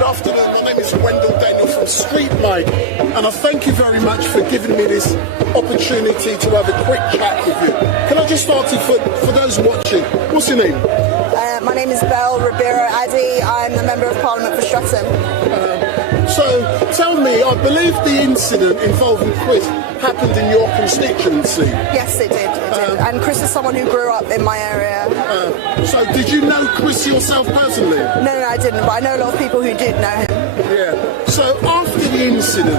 Good afternoon, my name is Wendell Daniel from Street Light, and I thank you very much for giving me this opportunity to have a quick chat with you. Can I just start you for those watching, what's your name? My name is Belle Ribeiro-Addy. I'm the Member of Parliament for Streatham. So tell me, I believe the incident involving Chris happened in your constituency. Yes, it did. And Chris is someone who grew up in my area. So did you know Chris yourself personally? No, I didn't, but I know a lot of people who did know him. Yeah. So after the incident,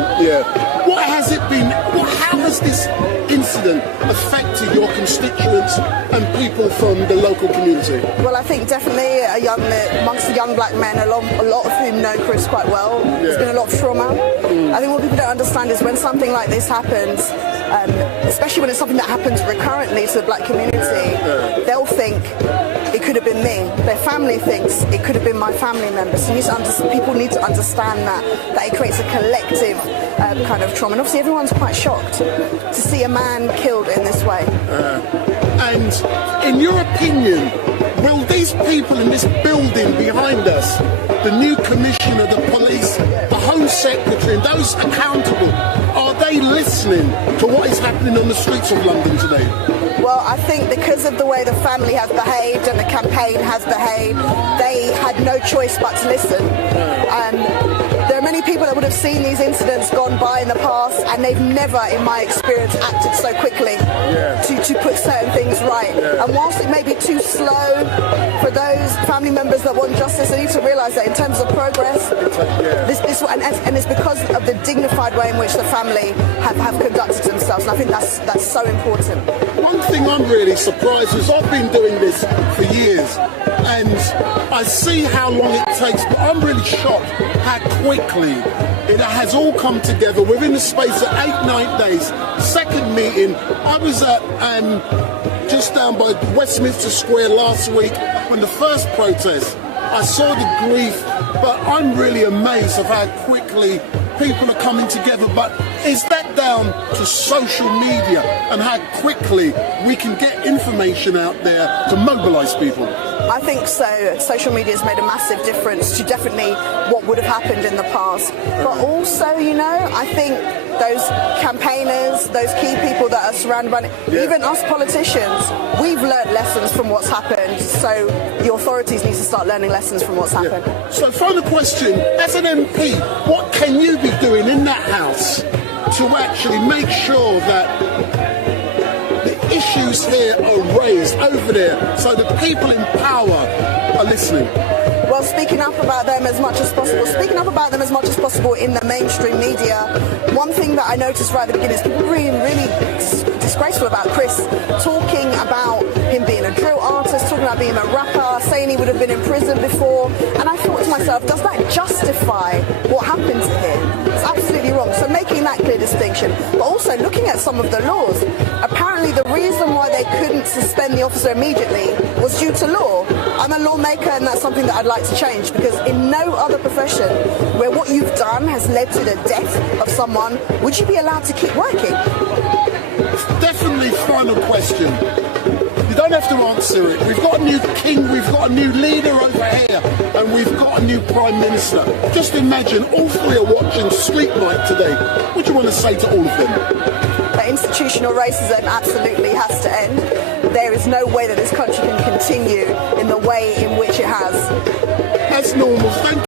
what has it been? How has this incident affected your constituents and people from the local community? Well, I think definitely amongst the young black men, a lot of whom know Chris quite well. There's been a lot of trauma. I think what people don't understand is when something like this happens, especially when it's something that happens recurrently to the black community, they'll think it could have been me. Their family thinks it could have been my family members. So people need to understand that it creates a collective kind of trauma. And obviously everyone's quite shocked to see a man killed in this way. And in your opinion, will these people in this building behind us, the new commissioner, the police, the Home Secretary, and those accountable, are they listening to what is happening on the streets of London today? Well, I think because of the way the family has behaved and the campaign has behaved, they had no choice but to listen. There are many people that would have seen these incidents gone by in the past, and they've never, in my experience, acted so quickly to put certain things right. And whilst it may be too slow for those family members that want justice, they need to realise that in terms of progress, and it's because of the dignified way in which the family have conducted themselves. And I think that's so important. One thing I'm really surprised is I've been doing this for years, and I see how long it takes, but I'm really shocked how quickly it has all come together within the space of 8-9 days. Second meeting, I was at just down by Westminster Square last week when the first protest. I saw the grief, but I'm really amazed of how quickly people are coming together. But is that down to social media and how quickly we can get information out there to mobilise people? I think so. Social media has made a massive difference to definitely what would have happened in the past. But also, I think those campaigners, those key people that are surrounded by it, even us politicians, we've learnt lessons from what's happened. So the authorities need to start learning lessons from what's happened. So final question, as an MP, what can you be doing in that house to actually make sure that issues here are raised over there so the people in power are listening? Well, speaking up about them as much as possible, in the mainstream media. One thing that I noticed right at the beginning is people really disgraceful about Chris, talking about him being a drill artist, talking about being a rapper, saying he would have been in prison before. And I thought to myself, does that justify what happened to him? It's absolutely wrong. So making that clear distinction, but also looking at some of the laws. Apparently the reason why they couldn't suspend the officer immediately was due to law. I'm a lawmaker, and that's something that I'd like to change, because in no other profession where what you've done has led to the death of someone, would you be allowed to keep working? Definitely final question. You don't have to answer it. We've got a new king, we've got a new leader over here, and we've got a new prime minister. Just imagine all three are watching Street Light today. What do you want to say to all of them? That institutional racism absolutely has to end. There is no way that this country can continue in the way in which it has. That's normal. Thank